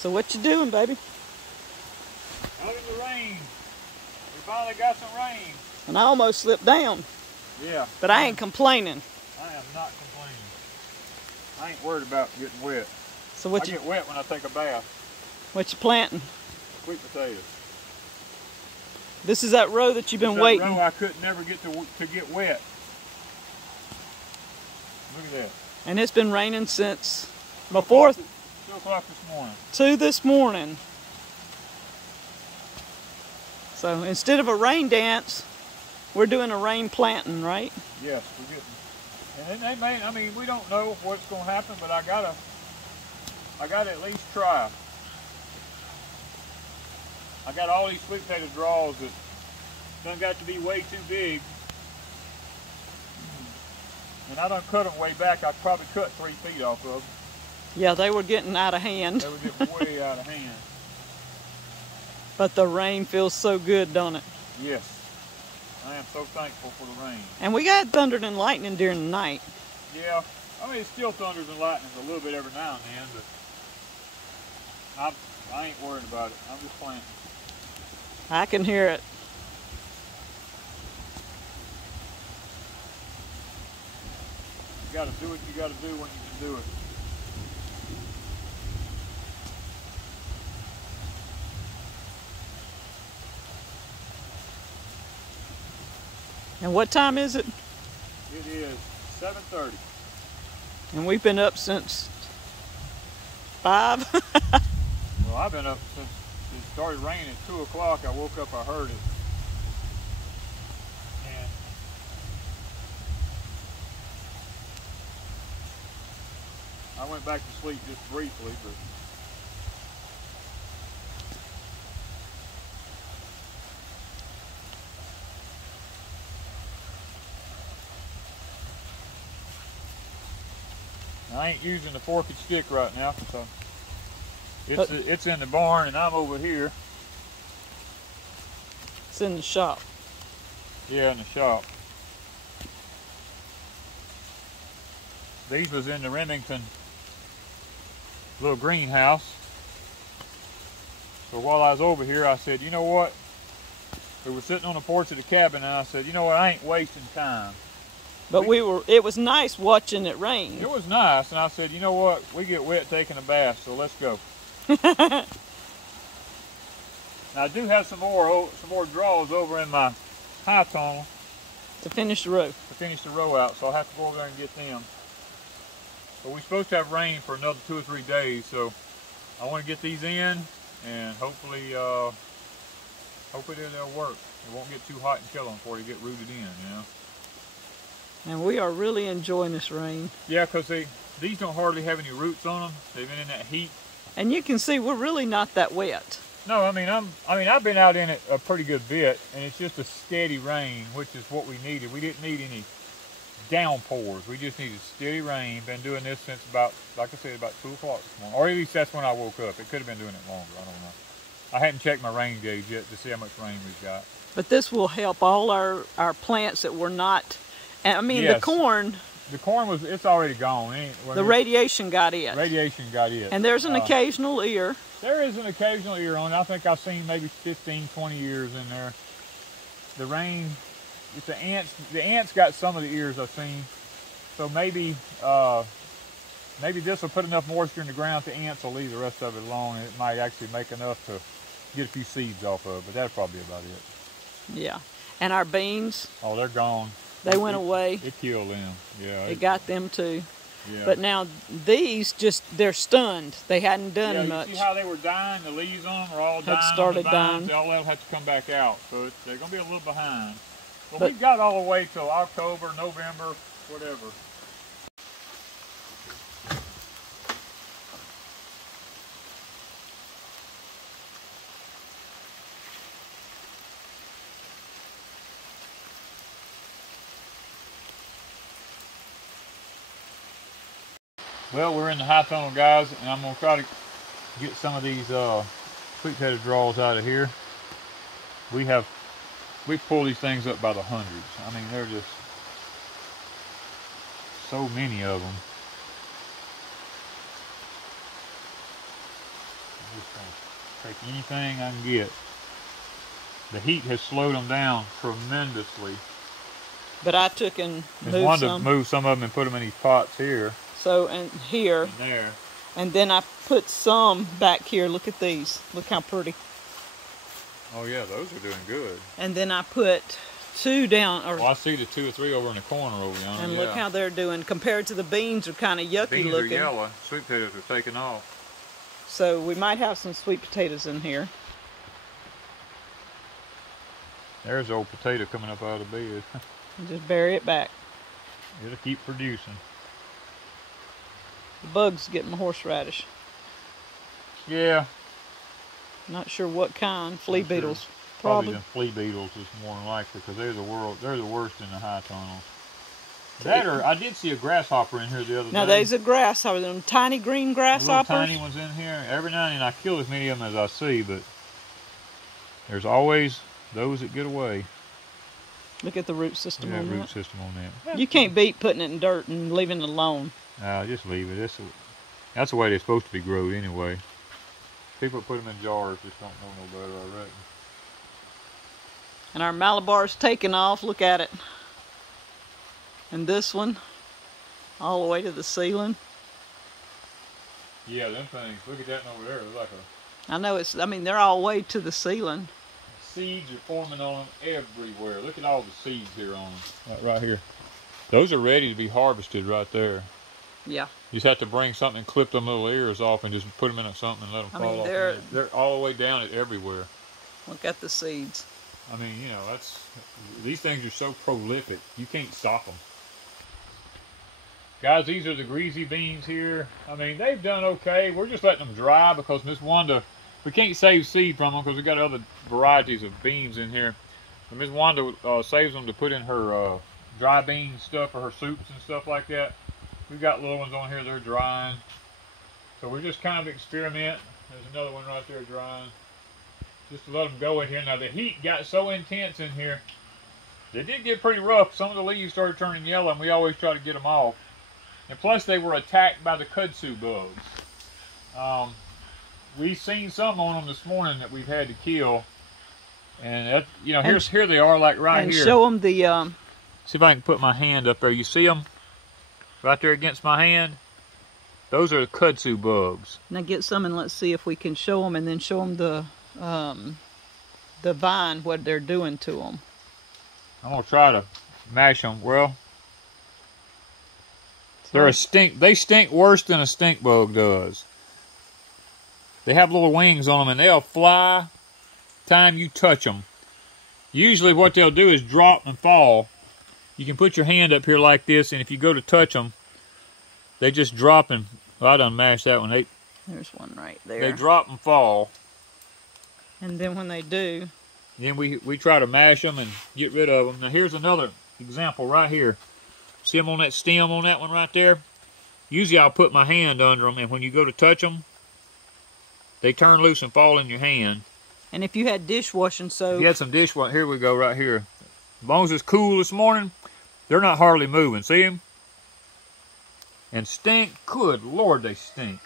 So what you doing, baby? Out in the rain. We finally got some rain. And I almost slipped down. Yeah. But I ain't complaining. I am not complaining. I ain't worried about getting wet. So what I get wet when I take a bath. What you planting? Sweet potatoes. This is that row that you've been waiting. That row I couldn't never get to get wet. Look at that. And it's been raining since before 2 o'clock this morning. 2 this morning. So instead of a rain dance, we're doing a rain planting, right? Yes, we're getting. And they may, I mean, we don't know what's going to happen, but I gotta at least try. I got all these sweet potato draws that done got to be way too big. And I done cut them way back. I probably cut 3 feet off of them. Yeah, they were getting out of hand. They were getting way out of hand. But the rain feels so good, don't it? Yes. I am so thankful for the rain. And we got thunder and lightning during the night. Yeah. I mean, it's still thunders and lightnings a little bit every now and then, but I ain't worried about it. I'm just planting. I can hear it. You gotta do what you gotta do when you can do it. And what time is it? It is 7:30. And we've been up since 5. Well, I've been up since it started raining at 2 o'clock. I woke up, I heard it. And I went back to sleep just briefly, but I ain't using the fork and stick right now, so it's in the barn and I'm over here. It's in the shop. Yeah, in the shop. These was in the Remington little greenhouse. So while I was over here, I said, you know what? We were sitting on the porch of the cabin and I said, you know what, I ain't wasting time. But it was nice watching it rain. It was nice, and I said, you know what, we get wet taking a bath, so let's go. Now I do have some more draws over in my high tone to finish the row. To finish the row out, so I'll have to go over there and get them. But we're supposed to have rain for another 2 or 3 days, so I want to get these in, and hopefully they'll work. It won't get too hot and kill them before they get rooted in, you know. And we are really enjoying this rain. Yeah, because these don't hardly have any roots on them. They've been in that heat. And you can see we're really not that wet. No, I mean I've been out in it a pretty good bit, and it's just a steady rain, which is what we needed. We didn't need any downpours. We just needed steady rain. Been doing this since about, like I said, about 2 o'clock this morning, or at least that's when I woke up. It could have been doing it longer. I don't know. I hadn't checked my rain gauge yet to see how much rain we've got. But this will help all our plants that were not. I mean, yes. The corn. The corn it's already gone. The radiation got it. Radiation got it. And there's an occasional ear. There is an occasional ear on it. I think I've seen maybe 15, 20 ears in there. The rain, it's the ants. The ants got some of the ears I've seen. So maybe this will put enough moisture in the ground the ants will leave the rest of it alone, and it might actually make enough to get a few seeds off of it. But that's probably about it. Yeah. And our beans. Oh, they're gone. They went away. It killed them. Yeah. It got them too. Yeah. But now these they're stunned. They hadn't done much. You see how they were dying? The leaves on them were all dying. Had started dying. All that'll have to come back out. So they're going to be a little behind. But we've got all the way till October, November, whatever. Well, we're in the high tunnel, guys, and I'm going to try to get some of these sweet potato draws out of here. We pull these things up by the hundreds. I mean, they're just so many of them. I'm just gonna take anything I can get. The heat has slowed them down tremendously. But I took and moved Wanda some. moved some of them and put them in these pots here. So, and here. And there. And then I put some back here. Look at these. Look how pretty. Oh yeah, those are doing good. And then I put 2 down. Well, I see the 2 or 3 over in the corner over yonder. And look how they're doing. Compared to the beans are kind of yucky beans looking. Beans are yellow. Sweet potatoes are taking off. So we might have some sweet potatoes in here. There's the old potato coming up out of the bed. Just bury it back. It'll keep producing. The bugs getting my horseradish. Yeah. Not sure what kind. Flea beetles. Probably the flea beetles is more than likely because they're the worst in the high tunnels. That or I did see a grasshopper in here the other day. Now there's a grasshopper, them tiny green grasshoppers. Little tiny ones in here. Every now and then I kill as many of them as I see, but there's always those that get away. Look at the root system on that. Root system on that. You can't beat putting it in dirt and leaving it alone. Just leave it. That's the way they're supposed to be grown anyway. People that put them in jars just don't know no better, I reckon. And our Malabar's taking off. Look at it. And this one, all the way to the ceiling. Yeah, them things. Look at that one over there. It's like a... I know I mean, they're all the way to the ceiling. Seeds are forming on them everywhere. Look at all the seeds here on them. Right here. Those are ready to be harvested right there. Yeah. You just have to bring something and clip them little ears off and just put them in something and let them fall off. They're all the way down it everywhere. Look at the seeds. I mean, you know, these things are so prolific. You can't stop them. Guys, these are the greasy beans here. I mean, they've done okay. We're just letting them dry because Miss Wanda, we can't save seed from them because we've got other varieties of beans in here. But Miss Wanda saves them to put in her dry bean stuff or her soups and stuff like that. We've got little ones on here, they're drying. So we're just kind of experiment. There's another one right there drying. Just to let them go in here. Now the heat got so intense in here. They did get pretty rough. Some of the leaves started turning yellow and we always try to get them off. And plus they were attacked by the Kudzu Bugs. We've seen some on them this morning that we've had to kill. And that, you know, here they are, like right here. And show them the... See if I can put my hand up there. You see them? Right there against my hand? Those are the Kudzu Bugs. Now get some and let's see if we can show them and then show them the vine, what they're doing to them. I'm going to try to mash them. Well, they're a stink. They stink worse than a stink bug does. They have little wings on them and they'll fly time you touch them. Usually what they'll do is drop and fall. You can put your hand up here like this, and if you go to touch them, they just drop and... Well, I done mashed that one. There's one right there. They drop and fall. And then when they do... Then we try to mash them and get rid of them. Now here's another example right here. See them on that stem on that one right there? Usually I'll put my hand under them, and when you go to touch them, they turn loose and fall in your hand. And if you had dishwashing soap... If you had some dishwashing... Here we go right here. As long as it's cool this morning, they're not hardly moving. See them? And stink. Good Lord, they stink.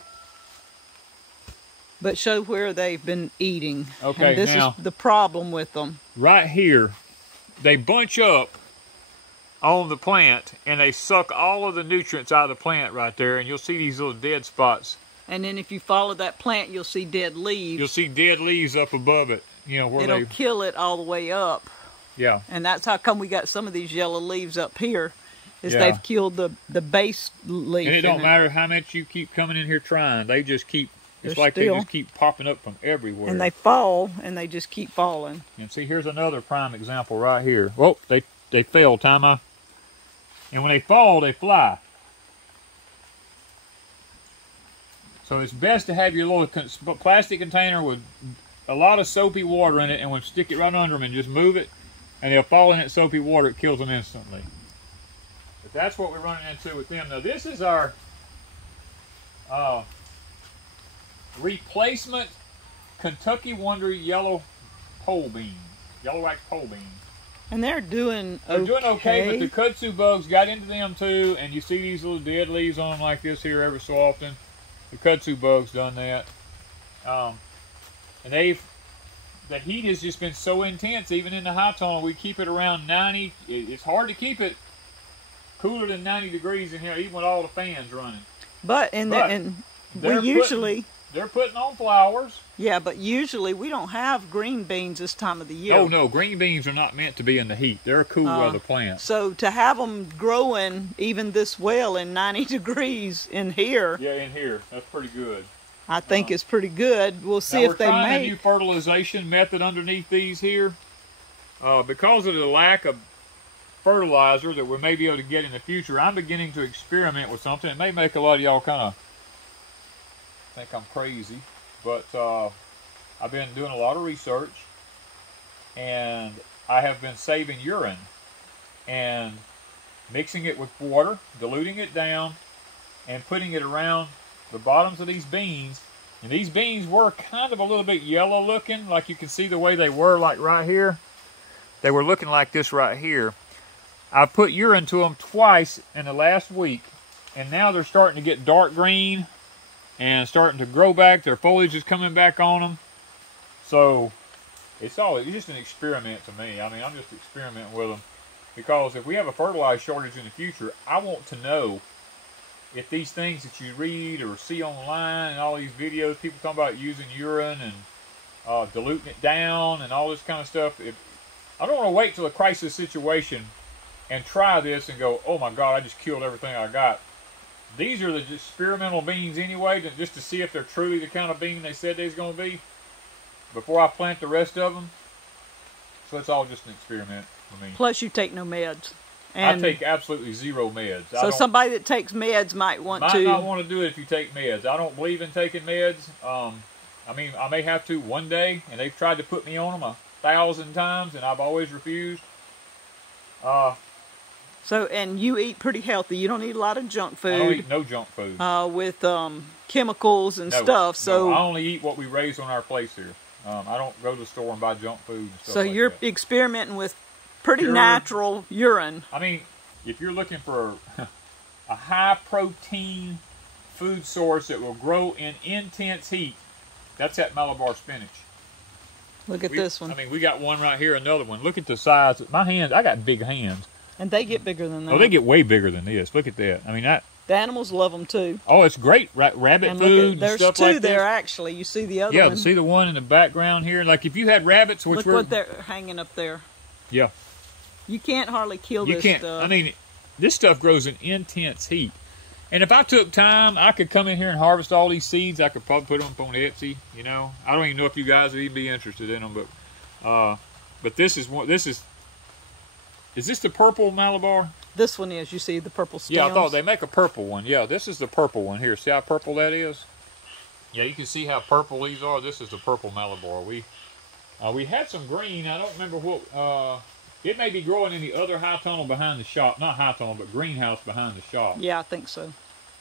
But show where they've been eating. Okay, and this is the problem with them. Right here, they bunch up on the plant, and they suck all of the nutrients out of the plant right there, and you'll see these little dead spots. And then if you follow that plant, you'll see dead leaves. You'll see dead leaves up above it. You know, where it'll kill it all the way up. Yeah. And that's how come we got some of these yellow leaves up here, is they've killed the base leaf. And it don't matter how much you keep coming in here trying. They just keep, it's like they just keep popping up from everywhere. And they fall, and they just keep falling. And see, here's another prime example right here. Oh, they fell, Tama. And when they fall, they fly. So it's best to have your little plastic container with a lot of soapy water in it, and we'll stick it right under them and just move it, and they'll fall in that soapy water. It kills them instantly. But that's what we're running into with them. Now this is our replacement Kentucky Wonder yellow pole bean, yellow wax pole bean. And they're doing okay. They're doing okay, but the Kudzu Bugs got into them too, and you see these little dead leaves on them like this here every so often. The Kudzu Bugs done that. And the heat has just been so intense, even in the high tunnel. We keep it around 90. It's hard to keep it cooler than 90 degrees in here, even with all the fans running. But they're putting on flowers. Yeah, but usually we don't have green beans this time of the year. Oh no, green beans are not meant to be in the heat. They're a cool weather plant. So to have them growing even this well in 90 degrees in here. Yeah, in here. That's pretty good. I think it's pretty good. We'll see if they make. We're trying a make new fertilization method underneath these here. Because of the lack of fertilizer that we may be able to get in the future, I'm beginning to experiment with something. It may make a lot of y'all kind of think I'm crazy, but I've been doing a lot of research, and I have been saving urine and mixing it with water, diluting it down, and putting it around the bottoms of these beans. And these beans were kind of a little bit yellow looking, like you can see the way they were, like right here. They were looking like this right here. I put urine to them twice in the last week, and now they're starting to get dark green and starting to grow back. Their foliage is coming back on them. So it's just an experiment to me. I mean, I'm just experimenting with them, because if we have a fertilizer shortage in the future, I want to know if these things that you read or see online and all these videos, people talking about using urine and diluting it down and all this kind of stuff. I don't want to wait till a crisis situation and try this and go, oh my God, I just killed everything I got. These are the experimental beans anyway, just to see if they're truly the kind of bean they said they was going to be before I plant the rest of them. So it's all just an experiment for me. Plus you take no meds. And I take absolutely zero meds. So somebody that takes meds might not want to do it if you take meds. I don't believe in taking meds. I mean, I may have to one day, and they've tried to put me on them 1,000 times, and I've always refused. And you eat pretty healthy. You don't eat a lot of junk food. I don't eat no junk food. With chemicals and stuff. So I only eat what we raise on our place here. I don't go to the store and buy junk food and stuff. So like you're that. Experimenting with pretty natural urine. I mean, if you're looking for a high protein food source that will grow in intense heat, that's that Malabar spinach. Look at this one. I mean, we got one right here, another one. Look at the size. My hands, I got big hands. And they get bigger than that. Oh, they get way bigger than this. Look at that. I mean, the animals love them too. Oh, it's great. Rabbit food and stuff like that. There's two there actually. You see the other one? Yeah, see the one in the background here? Like if you had rabbits, Look what they're hanging up there. Yeah. You can't hardly kill this stuff. I mean, this stuff grows in intense heat. And if I took time, I could come in here and harvest all these seeds. I could probably put them up on Etsy, you know. I don't even know if you guys would even be interested in them, but this is one. Is this the purple Malabar? This one is. You see the purple stems? Yeah, I thought they make a purple one. Yeah, this is the purple one here. See how purple that is? Yeah, you can see how purple these are. This is the purple Malabar. We had some green. I don't remember what. It may be growing in the other high tunnel behind the shop. Not high tunnel, but greenhouse behind the shop. Yeah, I think so.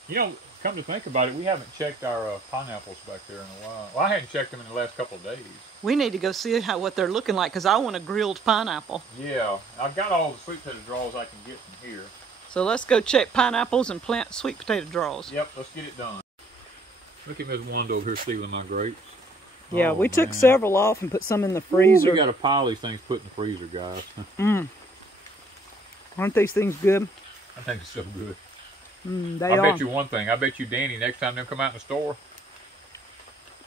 You know, come to think about it, we haven't checked our pineapples back there in a while. Well, I hadn't checked them in the last couple of days. We need to go see what they're looking like, because I want a grilled pineapple. Yeah, I've got all the sweet potato draws I can get from here. So let's go check pineapples and plant sweet potato draws. Yep, let's get it done. Look at Miss Wanda over here stealing my grapes. Yeah, we took several off and put some in the freezer. We got a pile of these things put in the freezer, guys. Aren't these things good? I think it's so good. I bet you one thing. I bet you Danny, next time they come out in the store,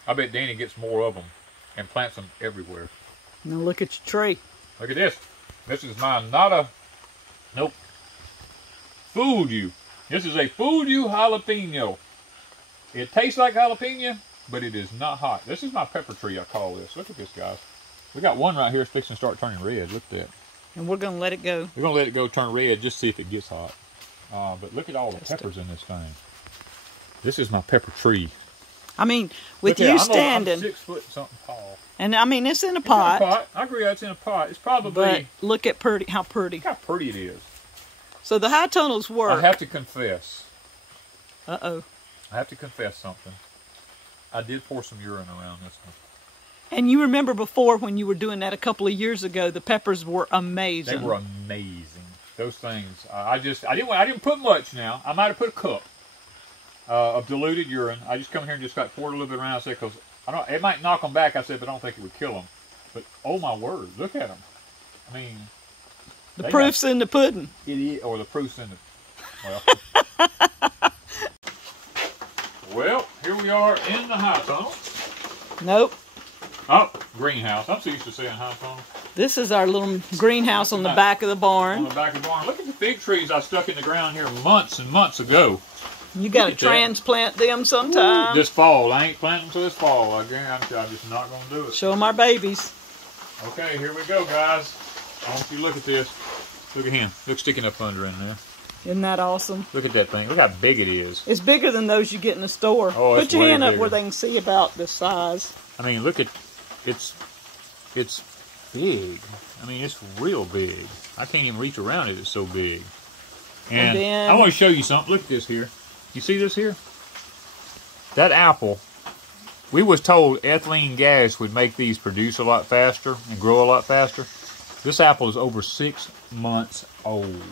I bet Danny gets more of them and plants them everywhere. Now look at your tree. Look at this. This is mine. Nope. Fooled you. This is a fooled you jalapeno. It tastes like jalapeno, but it is not hot. This is my pepper tree, I call this. Look at this, guys. We got one right here that's fixing to start turning red. Look at that. And we're going to let it go. We're going to let it go turn red just to see if it gets hot. But look at all the peppers in this thing. This is my pepper tree. I mean, with you standing. I'm 6 foot something tall. And I mean, it's in a pot. It's in a pot. I agree, it's in a pot. It's probably. But look at how pretty. Look how pretty it is. So the high tunnels work. I have to confess. Uh-oh. I have to confess something. I did pour some urine around this one. And you remember before when you were doing that a couple of years ago, the peppers were amazing. They were amazing. Those things. I didn't put much now. I might have put a cup of diluted urine. I just come here and just poured a little bit around, because It might knock them back, I said, but I don't think it would kill them. But oh my word, look at them. I mean, the proof's in the pudding. Or the proof's in the, well. Well, here we are in the high tunnel. Nope. Oh, greenhouse. I'm so used to saying high tunnel. This is our little greenhouse on the back of the barn. On the back of the barn. Look at the fig trees I stuck in the ground here months and months ago. You got to transplant them sometime. This fall. I ain't planting until this fall. I guarantee I'm just not going to do it. Show them our babies. Okay, here we go, guys. I want you to look at this. Look at him. Look sticking up under in there. Isn't that awesome? Look at that thing. Look how big it is. It's bigger than those you get in the store. Oh, put your hand up where they can see about the size. I mean, look at it's big. I mean, it's real big. I can't even reach around it. It's so big. And then, I want to show you something. Look at this here. You see this here? That apple, we was told ethylene gas would make these produce a lot faster and grow a lot faster. This apple is over 6 months old.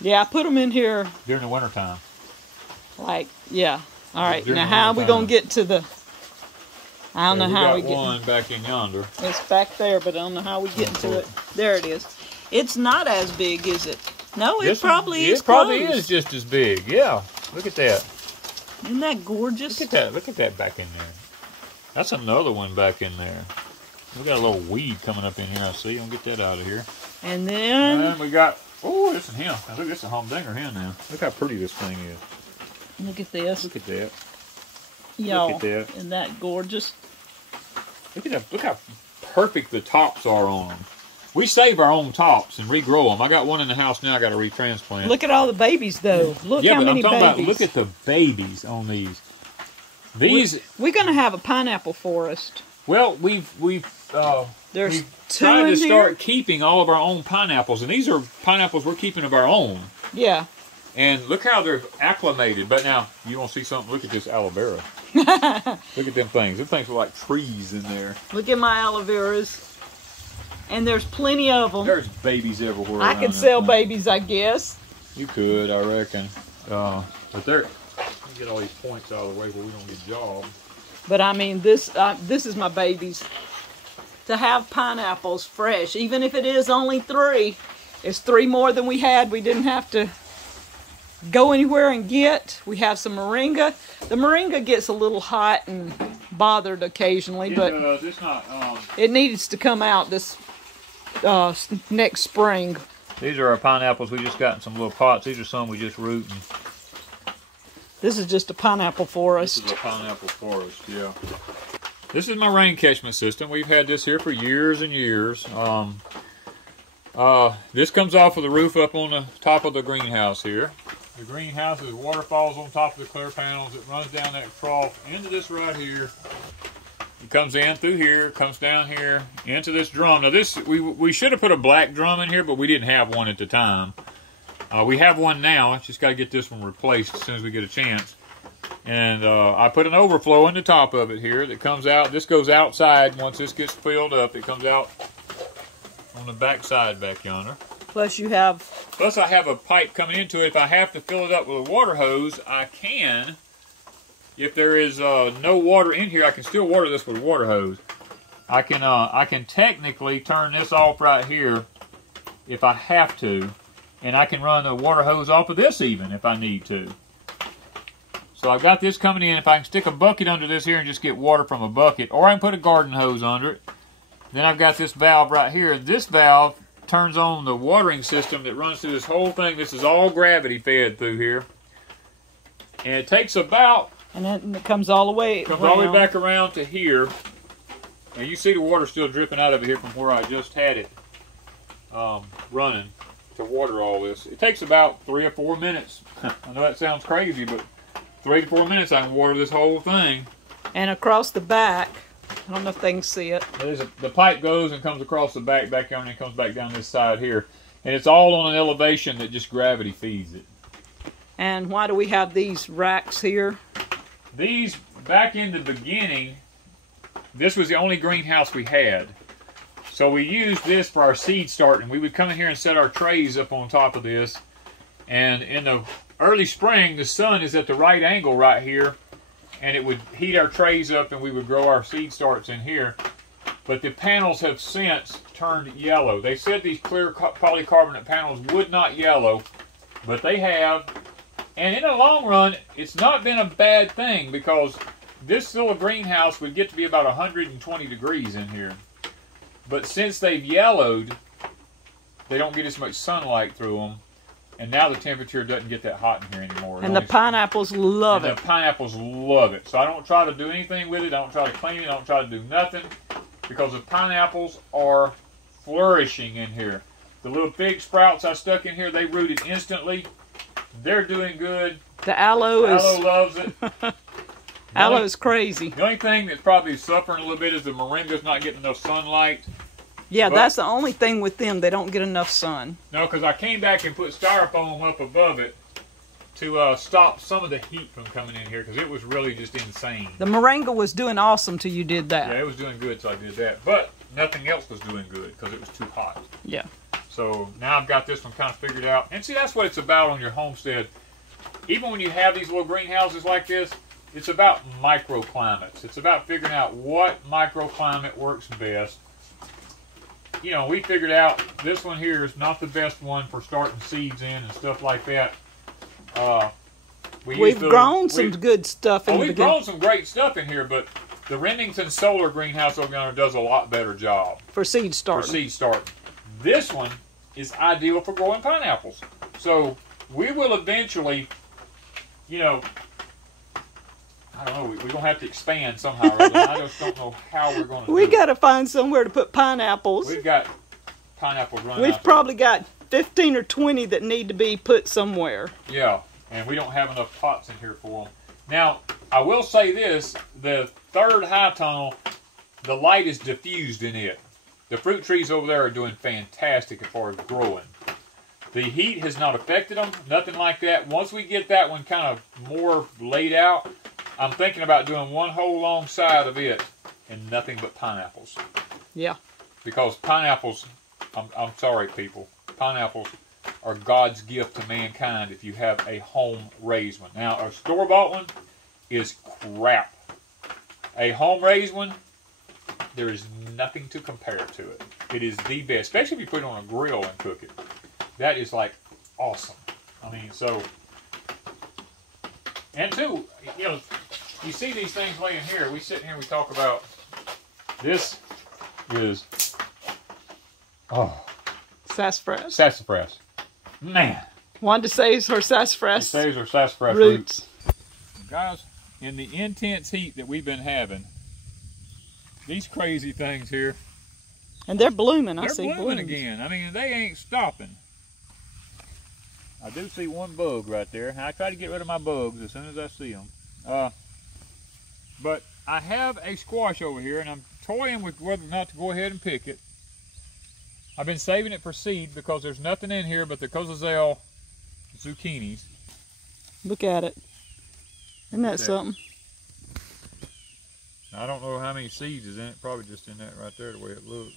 Yeah, I put them in here. During the wintertime. Like, yeah. All right, During now how are we going to get to the... I don't know how we get... We got one back in yonder. It's back there, but I don't know how we get to it. There it is. It's not as big, is it? No, it probably is. It probably is just as big. Yeah. Look at that. Isn't that gorgeous? Look at that. Look at that back in there. That's another one back in there. We got a little weed coming up in here, I see. I'll get that out of here. And then we got, oh, this is him. Now, look, this is a humdinger hen now. Look how pretty this thing is. Look at this. Look at that. Y'all, look at that. Isn't that gorgeous? Look at that. Look how perfect the tops are on them. We save our own tops and regrow them. I got one in the house now I got to retransplant. Look at all the babies, though. Look how many babies. Yeah, but I'm talking about, look at the babies on these. We're going to have a pineapple forest. Well, we've There's tried to start keeping all of our own pineapples, and these are pineapples we're keeping of our own. Yeah. And look how they're acclimated. But now, you want to see something? Look at this aloe vera. Look at them things. Them things are like trees in there. Look at my aloe veras. And there's plenty of them. There's babies everywhere. I could sell babies, I guess. You could, I reckon. But they're... Get all these points out of the way where we don't get jobbed. But I mean, this is my babies. To have pineapples fresh, even if it is only 3, it's 3 more than we had. We didn't have to go anywhere and get. We have some moringa. The moringa gets a little hot and bothered occasionally, but it's not, it needs to come out this next spring. These are our pineapples we just got in some little pots. These are some we just rooting. This is just a pineapple forest. This is a pineapple forest, yeah. This is my rain catchment system. We've had this here for years and years. This comes off of the roof up on the top of the greenhouse here. The greenhouse is water falls on top of the clear panels. It runs down that trough into this right here. It comes in through here, comes down here, into this drum. Now this, we should have put a black drum in here, but we didn't have one at the time. We have one now. Just got to get this one replaced as soon as we get a chance. And I put an overflow in the top of it here that comes out. This goes outside. Once this gets filled up, it comes out on the back side back yonder. Plus you have... Plus I have a pipe coming into it. If I have to fill it up with a water hose, I can. If there is no water in here, I can still water this with a water hose. I can technically turn this off right here if I have to. And I can run the water hose off of this even if I need to. So I've got this coming in. If I can stick a bucket under this here and just get water from a bucket, or I can put a garden hose under it. Then I've got this valve right here. This valve turns on the watering system that runs through this whole thing. This is all gravity fed through here. And it takes about... And then it comes all the way around. Comes all the way back around to here. And you see the water still dripping out of it here from where I just had it running to water all this. It takes about 3 or 4 minutes. I know that sounds crazy, but 3 to 4 minutes I can water this whole thing. And across the back, I don't know if they can see it. The pipe goes and comes across the back here, and it comes back down this side here. And it's all on an elevation that just gravity feeds it. And why do we have these racks here? These, back in the beginning, this was the only greenhouse we had. So we used this for our seed starting. We would come in here and set our trays up on top of this. And in the early spring, the sun is at the right angle right here. and it would heat our trays up, and we would grow our seed starts in here. But the panels have since turned yellow. They said these clear polycarbonate panels would not yellow, but they have. And in the long run, it's not been a bad thing, because this little greenhouse would get to be about 120 degrees in here. But since they've yellowed, they don't get as much sunlight through them. And now the temperature doesn't get that hot in here anymore. And the pineapples love it. The pineapples love it. So I don't try to do anything with it. I don't try to clean it. I don't try to do nothing. Because the pineapples are flourishing in here. The little fig sprouts I stuck in here, they rooted instantly. They're doing good. The aloe loves it. Aloe is crazy. The only thing that's probably suffering a little bit is the moringa's not getting enough sunlight. Yeah, that's the only thing with them. They don't get enough sun. No, because I came back and put styrofoam up above it to stop some of the heat from coming in here, because it was really just insane. The moringa was doing awesome till you did that. Yeah, it was doing good till I did that. But nothing else was doing good because it was too hot. Yeah. So now I've got this one kind of figured out. And see, that's what it's about on your homestead. Even when you have these little greenhouses like this, it's about microclimates. It's about figuring out what microclimate works best. You know, we figured out this one here is not the best one for starting seeds in and stuff like that. We've grown some good stuff in the beginning. We've grown some great stuff in here, but the Remington Solar Greenhouse over there does a lot better job. For seed starting. For seed starting. This one is ideal for growing pineapples. So we will eventually, you know, I don't know, we're going to have to expand somehow or other. I just don't know how we're going to do it. We got to find somewhere to put pineapples. We've got pineapples running We've out probably got 15 or 20 that need to be put somewhere. Yeah, and we don't have enough pots in here for them. Now, I will say this, the third high tunnel, the light is diffused in it. The fruit trees over there are doing fantastic as far as growing. The heat has not affected them, nothing like that. Once we get that one kind of more laid out, I'm thinking about doing one whole long side of it and nothing but pineapples. Yeah. Because pineapples, I'm sorry people, pineapples are God's gift to mankind if you have a home-raised one. Now, a store-bought one is crap. A home-raised one, there is nothing to compare to it. It is the best, especially if you put it on a grill and cook it. That is like awesome. I mean, so, and two, you know, you see these things laying here. We sit here and we talk about, this is, sassafras. Sassafras. Man. Wanda saves her sassafras. She saves her sassafras roots. Guys, in the intense heat that we've been having, these crazy things here, and they're blooming. I see they're blooming blooms again. I mean, they ain't stopping. I do see one bug right there. I try to get rid of my bugs as soon as I see them. But I have a squash over here, and I'm toying with whether or not to go ahead and pick it. I've been saving it for seed because there's nothing in here but the Kudzu zucchinis. Look at it. Isn't that something? I don't know how many seeds is in it. Probably just in that right there, the way it looks.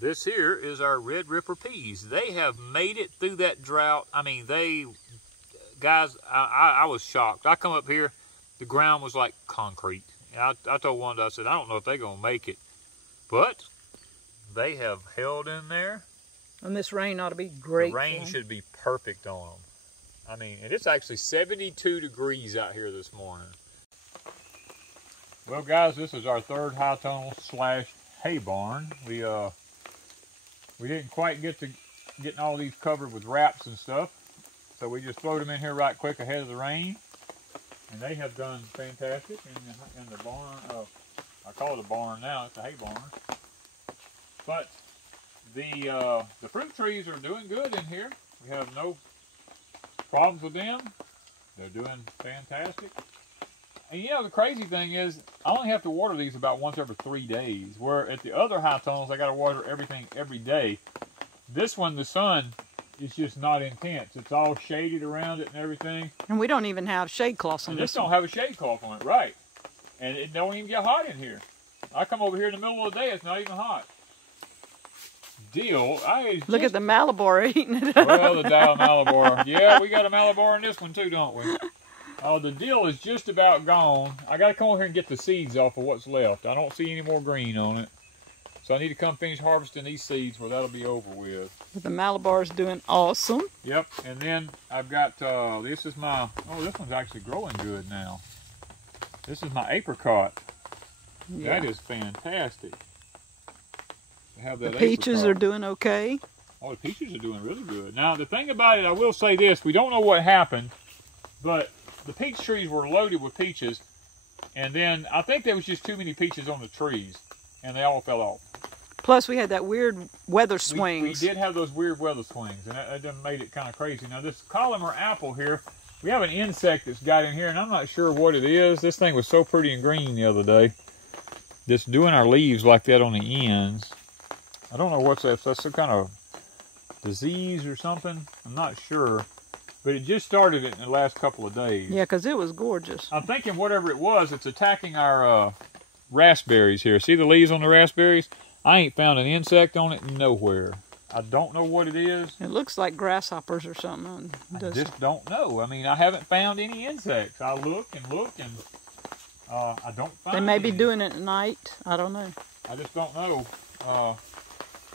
This here is our Red Ripper peas. They have made it through that drought. I mean, guys, I was shocked. I come up here, the ground was like concrete. And I told Wanda, I said, I don't know if they're going to make it. But they have held in there. And this rain ought to be great. The rain should be perfect on them. I mean, and it's actually 72 degrees out here this morning. Well, guys, this is our third high tunnel / hay barn. We didn't quite get to getting all these covered with wraps and stuff, so we just threw them in here right quick ahead of the rain, and they have done fantastic in the barn. I call it a barn now; it's a hay barn. But the fruit trees are doing good in here. We have no problems with them. They're doing fantastic. And you know, the crazy thing is, I only have to water these about once every 3 days, where at the other high tunnels, I got to water everything every day. This one, the sun is just not intense. It's all shaded around it and everything. And we don't even have shade cloths on this. This don't have a shade cloth on it, right. And it don't even get hot in here. I come over here in the middle of the day, it's not even hot. Look at the Malabar eating it up. Well, the Malabar. Yeah, we got a Malabar in this one too, don't we? The dill is just about gone. I got to come over here and get the seeds off of what's left. I don't see any more green on it. So I need to come finish harvesting these seeds where that'll be over with. The Malabar's doing awesome. Yep, and then I've got, this is my, this one's actually growing good now. This is my apricot. Yeah. That is fantastic. To have that the peaches apricot. Are doing okay. Oh, the peaches are doing really good. Now, the thing about it, I will say this, we don't know what happened, but the peach trees were loaded with peaches, and then I think there was just too many peaches on the trees, and they all fell off. Plus, we had that weird weather swings. We did have those weird weather swings, and that done made it kind of crazy. Now, this column or apple here, we have an insect that's got in here, and I'm not sure what it is. This thing was so pretty and green the other day. Just doing our leaves like that on the ends. I don't know what's that. That's some kind of disease or something. I'm not sure. But it just started it in the last couple of days. Yeah, because it was gorgeous. I'm thinking whatever it was, it's attacking our raspberries here. See the leaves on the raspberries? I ain't found an insect on it nowhere. I don't know what it is. It looks like grasshoppers or something. I just don't know. I mean, I haven't found any insects. I look and I don't find They may be any. doing it at night. I don't know. I just don't know.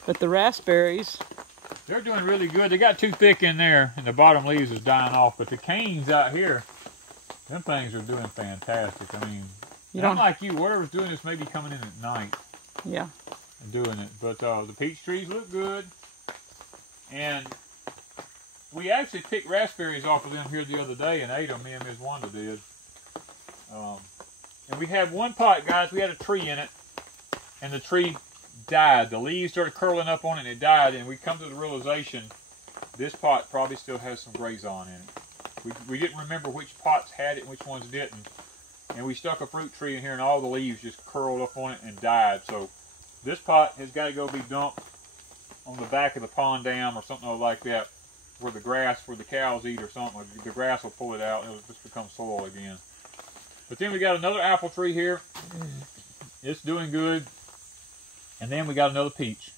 But the raspberries, they're doing really good. They got too thick in there, and the bottom leaves is dying off. But the canes out here, them things are doing fantastic. I mean, I'm like you. Whatever's doing this may be coming in at night. Yeah. And doing it. But the peach trees look good. And we actually picked raspberries off of them here the other day and ate them. Me and Ms. Wanda did. And we had one pot, guys. We had a tree in it. And the tree died. The leaves started curling up on it and it died. And we come to the realization this pot probably still has some grazon in it. We didn't remember which pots had it and which ones didn't. And we stuck a fruit tree in here and all the leaves just curled up on it and died. So this pot has got to go be dumped on the back of the pond dam or something like that, where the cows eat or something. The grass will pull it out and it'll just become soil again. But then we got another apple tree here. It's doing good. And then we got another peach.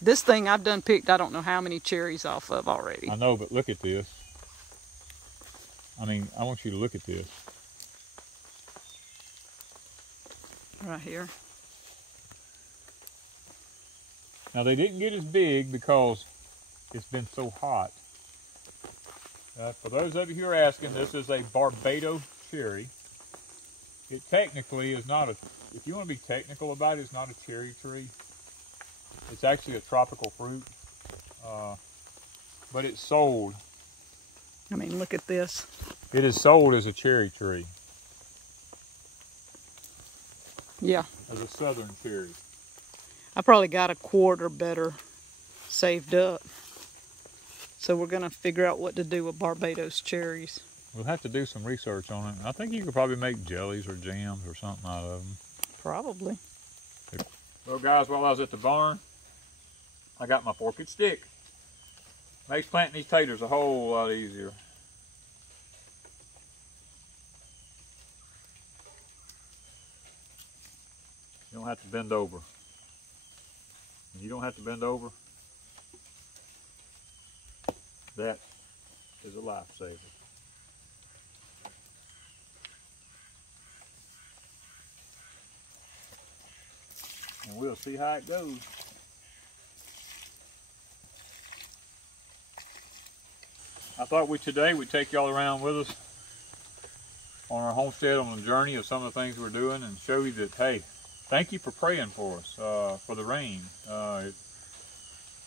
This thing I've done picked, I don't know how many cherries off of already. I know, but look at this. I mean, I want you to look at this. Right here. Now, they didn't get as big because it's been so hot. For those of you who are asking, this is a Barbados cherry. It technically is not if you want to be technical about it, it's not a cherry tree. It's actually a tropical fruit. But it's sold. I mean, look at this. It is sold as a cherry tree. Yeah. As a southern cherry. I probably got a quart or better saved up. So we're going to figure out what to do with Barbados cherries. We'll have to do some research on it. I think you could probably make jellies or jams or something out of them. Probably. Well, guys, while I was at the barn, I got my forked stick. Makes planting these taters a whole lot easier. You don't have to bend over. And you don't have to bend over. That is a lifesaver. And we'll see how it goes. I thought today we'd take y'all around with us on our homestead on a journey of some of the things we're doing and show you that, hey, thank you for praying for us, for the rain. It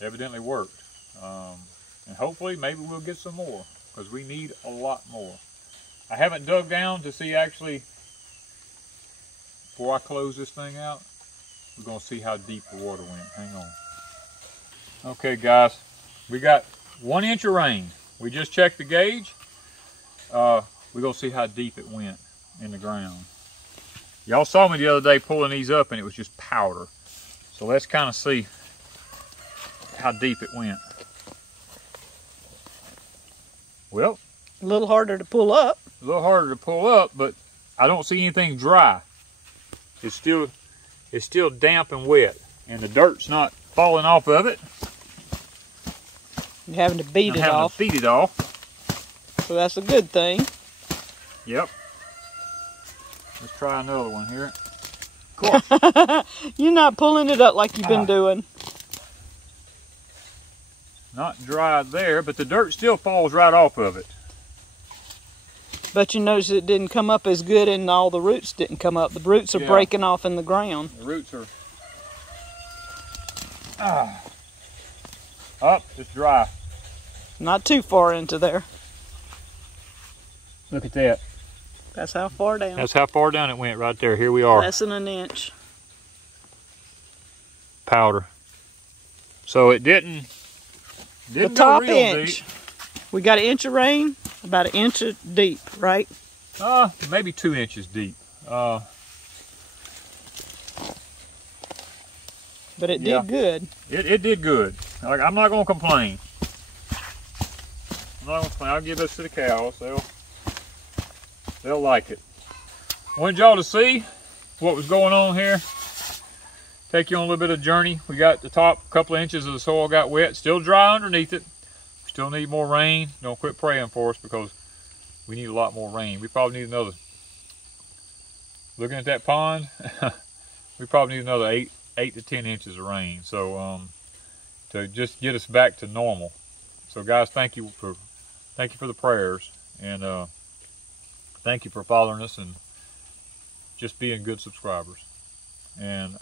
evidently worked. And hopefully maybe we'll get some more because we need a lot more. I haven't dug down to see actually, before I close this thing out, we're going to see how deep the water went. Hang on. Okay, guys, we got 1 inch of rain. We just checked the gauge. We're going to see how deep it went in the ground. Y'all saw me the other day pulling these up and it was just powder. So let's kind of see how deep it went. Well, a little harder to pull up. A little harder to pull up, but I don't see anything dry. It's still damp and wet, and the dirt's not falling off of it. You're having to beat it off. So that's a good thing. Yep. Let's try another one here. Cool. You're not pulling it up like you've been doing. Not dry there, but the dirt still falls right off of it. But you notice it didn't come up as good and all the roots didn't come up. The roots are breaking off in the ground. The roots are... Up, it's dry. Not too far into there. Look at that. That's how far down. That's how far down it went right there. Here we are. Less than an inch. Powder. So it didn't the top go real inch. Deep. We got an inch of rain, about an inch deep, right? Maybe 2 inches deep. But it did good. It did good. Like, I'm not going to complain. I'm not going to complain. I'll give this to the cows. They'll like it. Wanted y'all to see what was going on here. Take you on a little bit of a journey. We got the top couple of inches of the soil got wet. Still dry underneath it. Still need more rain. Don't quit praying for us because we need a lot more rain. We probably need another, looking at that pond, we probably need another 8 to 10 inches of rain. So to just get us back to normal. So guys, thank you for the prayers, and thank you for following us and just being good subscribers. And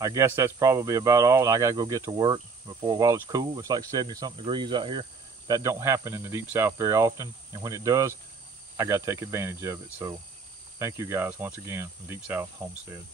I guess that's probably about all. And I gotta go get to work while it's cool. It's like 70-something degrees out here. That don't happen in the Deep South very often. And when it does, I gotta take advantage of it. So thank you guys once again from Deep South Homestead.